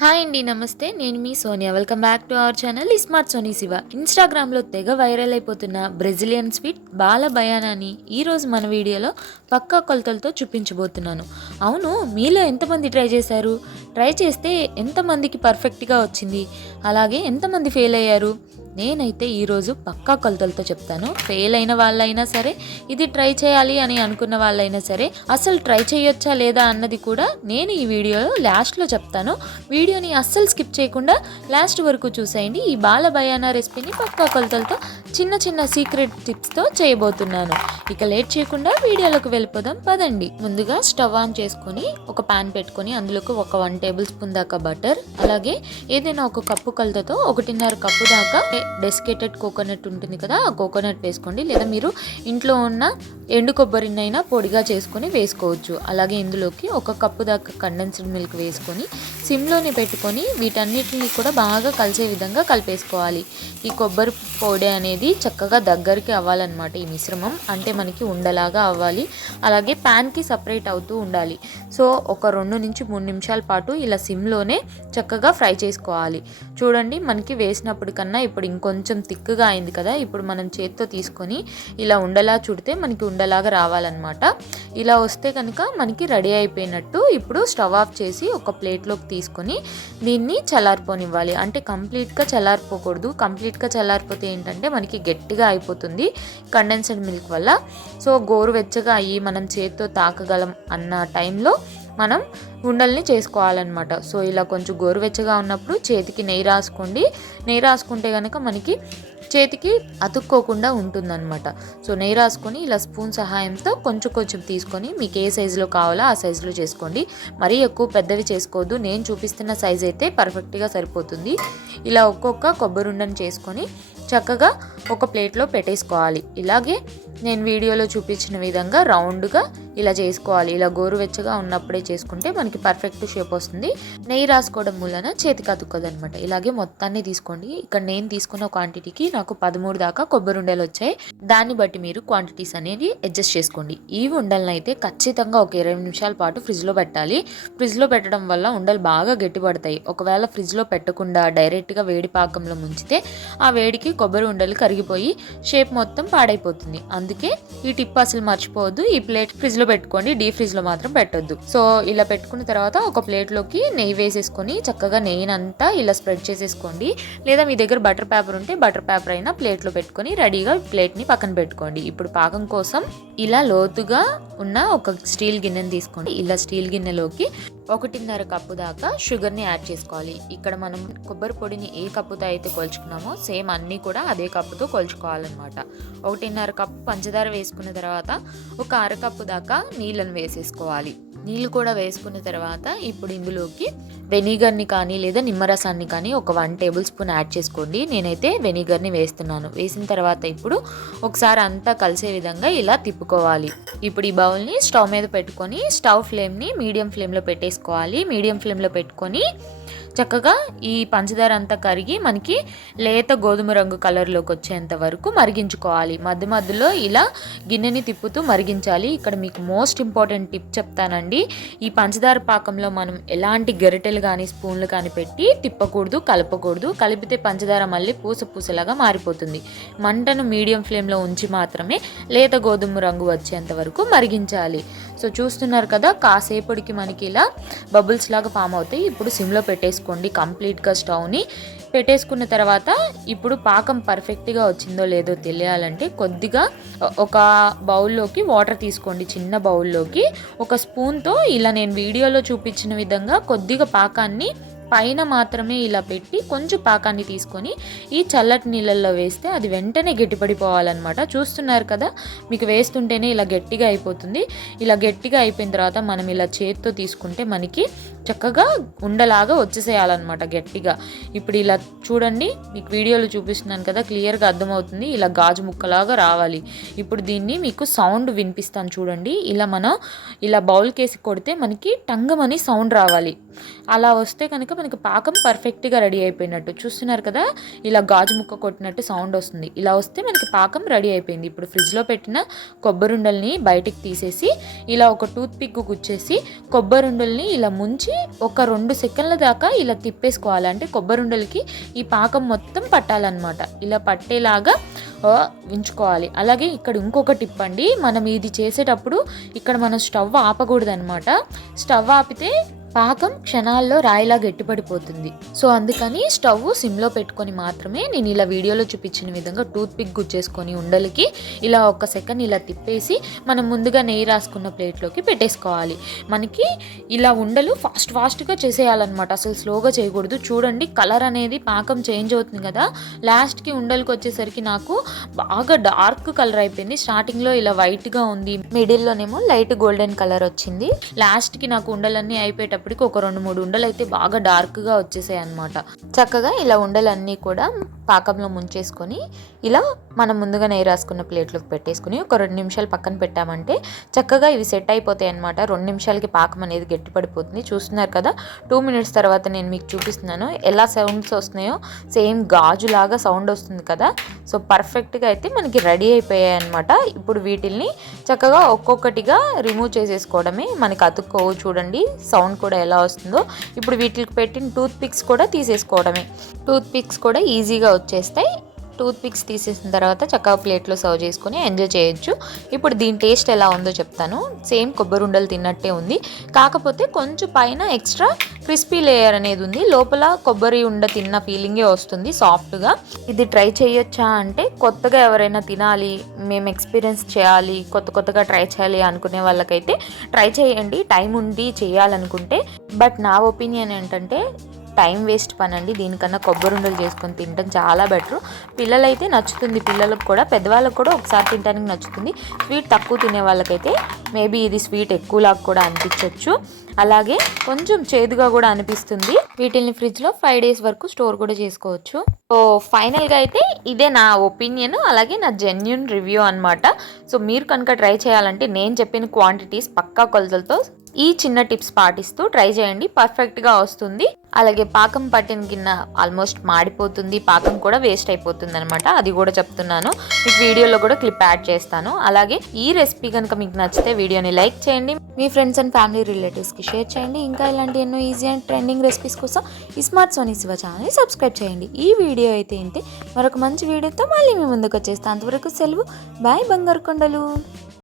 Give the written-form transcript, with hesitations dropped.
Hi అండి, నమస్తే. నేను మీ Sonia. Welcome back to our channel Smart Soni Siva. ఇన్స్టాగ్రామ్లో తెగ వైరల్ అయిపోతున్న బ్రెజిలియన్ స్వీట్ బాల బయానాని ఈరోజు మన వీడియోలో పక్కా కొలతలతో చూపించబోతున్నాను. అవును, మీలో ఎంతమంది ట్రై చేశారు? ట్రై చేస్తే ఎంతమందికి పర్ఫెక్ట్గా వచ్చింది? అలాగే ఎంతమంది ఫెయిల్ అయ్యారు? నేనైతే ఈరోజు పక్కా కొలతలతో చెప్తాను. ఫెయిల్ అయిన వాళ్ళైనా సరే, ఇది ట్రై చేయాలి అని అనుకున్న వాళ్ళైనా సరే, అసలు ట్రై చేయొచ్చా లేదా అన్నది కూడా నేను ఈ వీడియోలో లాస్ట్లో చెప్తాను. వీడియోని అస్సలు స్కిప్ చేయకుండా లాస్ట్ వరకు చూసేయండి. ఈ బాల బయానా రెసిపీని పక్కా కొలతలతో చిన్న చిన్న సీక్రెట్ టిప్స్తో చేయబోతున్నాను. ఇక లేట్ చేయకుండా వీడియోలోకి వెళ్ళిపోదాం పదండి. ముందుగా స్టవ్ ఆన్ చేసుకొని ఒక పాన్ పెట్టుకొని అందులోకి ఒక 1 టేబుల్ స్పూన్ దాకా బటర్, అలాగే ఏదైనా ఒక కప్పు కొలతతో 1.5 కప్పు దాకా డెసికేటెడ్ కోకోనట్ ఉంటుంది కదా, ఆ కోకోనట్ వేసుకోండి. లేదా మీరు ఇంట్లో ఉన్న ఎండు కొబ్బరినైనా పొడిగా చేసుకొని వేసుకోవచ్చు. అలాగే ఇందులోకి ఒక కప్పు దాకా కండెన్స్డ్ మిల్క్ వేసుకొని సిమ్లోనే పెట్టుకొని వీటన్నిటిని కూడా బాగా కలిసే విధంగా కలిపేసుకోవాలి. ఈ కొబ్బరి పొడి అనేది చక్కగా దగ్గరికి అవ్వాలన్నమాట. ఈ మిశ్రమం అంటే మనకి ఉండలాగా అవ్వాలి. అలాగే ప్యాన్కి సపరేట్ అవుతూ ఉండాలి. సో ఒక 2 నుంచి 3 నిమిషాల పాటు ఇలా సిమ్లోనే చక్కగా ఫ్రై చేసుకోవాలి. చూడండి, మనకి వేసినప్పుడు కన్నా ఇప్పుడు ఇంకొంచెం థిక్గా అయింది కదా. ఇప్పుడు మనం చేత్తో తీసుకొని ఇలా ఉండలా చుడితే మనకి ఉండలాగా రావాలన్నమాట. ఇలా వస్తే కనుక మనకి రెడీ అయిపోయినట్టు. ఇప్పుడు స్టవ్ ఆఫ్ చేసి ఒక ప్లేట్లోకి తీసుకొని దీన్ని చల్లారిపోనివ్వాలి. అంటే కంప్లీట్గా చల్లారిపోకూడదు. కంప్లీట్గా చల్లారిపోతే ఏంటంటే మనకి గట్టిగా అయిపోతుంది కండెన్స్డ్ మిల్క్ వల్ల. సో గోరువెచ్చగా అయ్యి మనం చేత్తో తాకగలం అన్న టైంలో మనం ఉండల్ని చేసుకోవాలన్నమాట. సో ఇలా కొంచెం గోరువెచ్చగా ఉన్నప్పుడు చేతికి నెయ్యి రాసుకోండి. నెయ్యి రాసుకుంటే కనుక మనకి చేతికి అతుక్కోకుండా ఉంటుందన్నమాట. సో నెయ్యి రాసుకొని ఇలా స్పూన్ సహాయంతో కొంచెం కొంచెం తీసుకొని మీకు ఏ సైజులో కావాలో ఆ సైజులో చేసుకోండి. మరీ ఎక్కువ పెద్దవి చేసుకోవద్దు. నేను చూపిస్తున్న సైజ్ అయితే పర్ఫెక్ట్గా సరిపోతుంది. ఇలా ఒక్కొక్క కొబ్బరి ఉండని చేసుకొని చక్కగా ఒక ప్లేట్లో పెట్టేసుకోవాలి. ఇలాగే నేను వీడియోలో చూపించిన విధంగా రౌండ్గా ఇలా చేసుకోవాలి. ఇలా గోరువెచ్చగా ఉన్నప్పుడే చేసుకుంటే మనకి పర్ఫెక్ట్ షేప్ వస్తుంది. నెయ్యి రాసుకోవడం మూలన చేతికి అతుక్కోదనమాట. ఇలాగే మొత్తాన్ని తీసుకోండి. ఇక్కడ నేను తీసుకున్న క్వాంటిటీకి నాకు 13 దాకా కొబ్బరి ఉండలు వచ్చాయి. దాన్ని బట్టి మీరు క్వాంటిటీస్ అనేది అడ్జస్ట్ చేసుకోండి. ఈ ఉండలను అయితే ఖచ్చితంగా ఒక 20 నిమిషాల పాటు ఫ్రిడ్జ్లో పెట్టాలి. ఫ్రిడ్జ్లో పెట్టడం వల్ల ఉండలు బాగా గట్టిపడతాయి. ఒకవేళ ఫ్రిడ్జ్లో పెట్టకుండా డైరెక్ట్గా వేడి పాకంలో ముంచితే ఆ వేడికి కొబ్బరి ఉండలు కరిగిపోయి షేప్ మొత్తం పాడైపోతుంది. అందుకే ఈ టిప్ అసలు మర్చిపోవద్దు. ఈ ప్లేట్ ఫ్రిడ్జ్లో పెట్టుకోండి, డీప్ ఫ్రిడ్జ్లో మాత్రం పెట్టొద్దు. సో ఇలా పెట్టుకున్న తర్వాత ఒక ప్లేట్లోకి నెయ్యి వేసేసుకొని చక్కగా నెయ్యినంతా ఇలా స్ప్రెడ్ చేసేసుకోండి. లేదా మీ దగ్గర బటర్ పేపర్ ఉంటే బటర్ పేపర్ అయినా ప్లేట్లో పెట్టుకొని రెడీగా ప్లేట్ని పక్కన పెట్టుకోండి. ఇప్పుడు పాకం కోసం ఇలా లోతుగా ఉన్న ఒక స్టీల్ గిన్నెని తీసుకోండి. ఇలా స్టీల్ గిన్నెలోకి 1.5 కప్పు దాకా షుగర్ని యాడ్ చేసుకోవాలి. ఇక్కడ మనం కొబ్బరి పొడిని ఏ కప్పుతో అయితే కొలుచుకున్నామో సేమ్ అన్నీ కూడా అదే కప్పుతో కొలుచుకోవాలన్నమాట. 1.5 కప్పు పంచదార వేసుకున్న తర్వాత ఒక అరకప్పు దాకా నీళ్ళను వేసేసుకోవాలి. నీళ్ళు కూడా వేసుకున్న తర్వాత ఇప్పుడు ఇందులోకి వెనిగర్ని కానీ లేదా నిమ్మరసాన్ని కానీ ఒక 1 టేబుల్ స్పూన్ యాడ్ చేసుకోండి. నేనైతే వెనిగర్ని వేస్తున్నాను. వేసిన తర్వాత ఇప్పుడు ఒకసారి అంతా కలిసే విధంగా ఇలా తిప్పుకోవాలి. ఇప్పుడు ఈ బౌల్ని స్టవ్ మీద పెట్టుకొని స్టవ్ ఫ్లేమ్ని మీడియం ఫ్లేమ్లో పెట్టేసుకోవాలి. మీడియం ఫ్లేమ్లో పెట్టుకొని చక్కగా ఈ పంచదార అంతా కరిగి మనకి లేత గోధుమ రంగు కలర్లోకి వచ్చేంత వరకు మరిగించుకోవాలి. మధ్య మధ్యలో ఇలా గిన్నెని తిప్పుతూ మరిగించాలి. ఇక్కడ మీకు మోస్ట్ ఇంపార్టెంట్ టిప్ చెప్తానండి. ఈ పంచదార పాకంలో మనం ఎలాంటి గరిటెలు కానీ స్పూన్లు కానీ పెట్టి తిప్పకూడదు, కలపకూడదు. కలిపితే పంచదార మళ్ళీ పూసలాగా మారిపోతుంది. మంటను మీడియం ఫ్లేమ్లో ఉంచి మాత్రమే లేత గోధుమ రంగు వచ్చేంత వరకు మరిగించాలి. సో చూస్తున్నారు కదా, కాసేపటికి మనకి ఇలా బబుల్స్ లాగా ఫామ్ అవుతాయి. ఇప్పుడు సిమ్లో పెట్టేసుకోండి కంప్లీట్గా. స్టవ్ని పెట్టేసుకున్న తర్వాత ఇప్పుడు పాకం పర్ఫెక్ట్గా వచ్చిందో లేదో తెలియాలంటే కొద్దిగా ఒక బౌల్లోకి వాటర్ తీసుకోండి. చిన్న బౌల్లోకి ఒక స్పూన్తో ఇలా నేను వీడియోలో చూపించిన విధంగా కొద్దిగా పాకాన్ని పైన మాత్రమే ఇలా పెట్టి కొంచెం పాకాన్ని తీసుకొని ఈ చల్లటి నీళ్ళల్లో వేస్తే అది వెంటనే గట్టిపడిపోవాలన్నమాట. చూస్తున్నారు కదా, మీకు వేస్తుంటేనే ఇలా గట్టిగా అయిపోతుంది. ఇలా గట్టిగా అయిపోయిన తర్వాత మనం ఇలా చేత్తో తీసుకుంటే మనకి చక్కగా ఉండలాగా వచ్చేసేయాలన్నమాట గట్టిగా. ఇప్పుడు ఇలా చూడండి, మీకు వీడియోలో చూపిస్తున్నాను కదా, క్లియర్గా అర్థమవుతుంది. ఇలా గాజు ముక్కలాగా రావాలి. ఇప్పుడు దీన్ని మీకు సౌండ్ వినిపిస్తాను చూడండి. ఇలా మనం ఇలా బౌల్ కేసి కొడితే మనకి టంగమని సౌండ్ రావాలి. అలా వస్తే కనుక మనకి పాకం పర్ఫెక్ట్గా రెడీ అయిపోయినట్టు చూస్తున్నారు కదా, ఇలా గాజు ముక్క కొట్టినట్టు సౌండ్ వస్తుంది. ఇలా వస్తే మనకి పాకం రెడీ అయిపోయింది. ఇప్పుడు ఫ్రిడ్జ్లో పెట్టిన కొబ్బరుండల్ని బయటికి తీసేసి ఇలా ఒక టూత్ పిక్ గుచ్చేసి కొబ్బరుండల్ని ఇలా ముంచి ఒక 2 సెకండ్ల దాకా ఇలా తిప్పేసుకోవాలి. అంటే కొబ్బరుండలకి ఈ పాకం మొత్తం పట్టాలన్నమాట. ఇలా పట్టేలాగా ఉంచుకోవాలి. అలాగే ఇక్కడ ఇంకొక టిప్ అండి, మనం ఇది చేసేటప్పుడు ఇక్కడ మనం స్టవ్ ఆపకూడదు అనమాట. స్టవ్ ఆపితే పాకం క్షణాల్లో రాయిలా గట్టిపడిపోతుంది. సో అందుకని స్టవ్ సిమ్లో పెట్టుకొని మాత్రమే నేను ఇలా వీడియోలో చూపించిన విధంగా టూత్ పిక్ గుచ్చేసుకొని ఉండలకి ఇలా 1 సెకండ్ ఇలా తిప్పేసి మనం ముందుగా నెయ్యి రాసుకున్న ప్లేట్లోకి పెట్టేసుకోవాలి. మనకి ఇలా ఉండలు ఫాస్ట్గా చేసేయాలన్నమాట, అసలు స్లోగా చేయకూడదు. చూడండి కలర్ అనేది పాకం చేంజ్ అవుతుంది కదా, లాస్ట్కి ఉండలకి వచ్చేసరికి నాకు బాగా డార్క్ కలర్ అయిపోయింది. స్టార్టింగ్లో ఇలా వైట్గా ఉంది, మిడిల్లోనేమో లైట్ గోల్డెన్ కలర్ వచ్చింది. లాస్ట్కి నాకు ఉండలన్నీ అయిపోయేటప్పటికి ఒక 2-3 ఉండలు అయితే బాగా డార్క్గా వచ్చేసాయి అనమాట. చక్కగా ఇలా ఉండలన్నీ కూడా పాకంలో ముంచేసుకొని ఇలా మనం ముందుగా నెయ్యి రాసుకున్న ప్లేట్లోకి పెట్టేసుకుని ఒక 2 నిమిషాలు పక్కన పెట్టామంటే చక్కగా ఇవి సెట్ అయిపోతాయి అనమాట. 2 నిమిషాలకి పాకం అనేది గట్టిపడిపోతుంది. చూస్తున్నారు కదా, 2 మినిట్స్ తర్వాత నేను మీకు చూపిస్తున్నాను ఎలా సౌండ్స్ వస్తున్నాయో. సేమ్ గాజులాగా సౌండ్ వస్తుంది కదా. సో పర్ఫెక్ట్గా అయితే మనకి రెడీ అయిపోయాయి అనమాట. ఇప్పుడు వీటిల్ని చక్కగా ఒక్కొక్కటిగా రిమూవ్ చేసేసుకోవడమే, మనకి అతుక్కోవు. చూడండి సౌండ్ కూడా ఎలా వస్తుందో. ఇప్పుడు వీటికి పెట్టిన టూత్ పిక్స్ కూడా తీసేసుకోవడమే. టూత్ పిక్స్ కూడా ఈజీగా వచ్చేస్తాయి. టూత్ పిక్స్ తీసేసిన తర్వాత చక్కగా ప్లేట్లో సర్వ్ చేసుకొని ఎంజాయ్ చేయొచ్చు. ఇప్పుడు దీని టేస్ట్ ఎలా ఉందో చెప్తాను. సేమ్ కొబ్బరి ఉండలు తిన్నట్టే ఉంది, కాకపోతే కొంచెం పైన ఎక్స్ట్రా క్రిస్పీ లేయర్ అనేది ఉంది. లోపల కొబ్బరి ఉండ తిన్న ఫీలింగే వస్తుంది సాఫ్ట్గా. ఇది ట్రై చేయొచ్చా అంటే, కొత్తగా ఎవరైనా తినాలి, మేము ఎక్స్పీరియన్స్ చేయాలి, కొత్తగా ట్రై చేయాలి అనుకునే వాళ్ళకైతే ట్రై చేయండి, టైం ఉండి చేయాలనుకుంటే. బట్ నా ఒపీనియన్ ఏంటంటే టైం వేస్ట్ పనండి. దీనికన్నా కొబ్బరి ఉండలు చేసుకొని తినడం చాలా బెటర్. పిల్లలైతే నచ్చుతుంది, పిల్లలకు కూడా, పెద్దవాళ్ళకు కూడా ఒకసారి తినడానికి నచ్చుతుంది. స్వీట్ తక్కువ తినే వాళ్ళకైతే మేబీ ఇది స్వీట్ ఎక్కువలాగా కూడా అనిపించవచ్చు, అలాగే కొంచెం చేదుగా కూడా అనిపిస్తుంది. వీటిని ఫ్రిడ్జ్లో 5 డేస్ వరకు స్టోర్ కూడా చేసుకోవచ్చు. సో ఫైనల్గా అయితే ఇదే నా ఒపీనియన్, అలాగే నా జెన్యూన్ రివ్యూ అనమాట. సో మీరు కనుక ట్రై చేయాలంటే నేను చెప్పిన క్వాంటిటీస్ పక్కా కొలతలతో ఈ చిన్న టిప్స్ పాటిస్తూ ట్రై చేయండి, పర్ఫెక్ట్గా వస్తుంది. అలాగే పాకం పట్టిన గిన్నె ఆల్మోస్ట్ మాడిపోతుంది, పాకం కూడా వేస్ట్ అయిపోతుంది అనమాట, అది కూడా చెప్తున్నాను. మీకు వీడియోలో కూడా క్లిప్ యాడ్ చేస్తాను. అలాగే ఈ రెసిపీ కనుక మీకు నచ్చితే వీడియోని లైక్ చేయండి, మీ ఫ్రెండ్స్ అండ్ ఫ్యామిలీ రిలేటివ్స్కి షేర్ చేయండి. ఇంకా ఇలాంటి ఎన్నో ఈజీ అండ్ ట్రెండింగ్ రెసిపీస్ కోసం ఈ స్మార్ట్ సోనీ శివ ఛానల్ని సబ్స్క్రైబ్ చేయండి. ఈ వీడియో అయితే ఇంతే, మరొక మంచి వీడియోతో మళ్ళీ మీ ముందుకు వచ్చేస్తాను. అంతవరకు సెలవు, బాయ్ బంగారు కొండలు.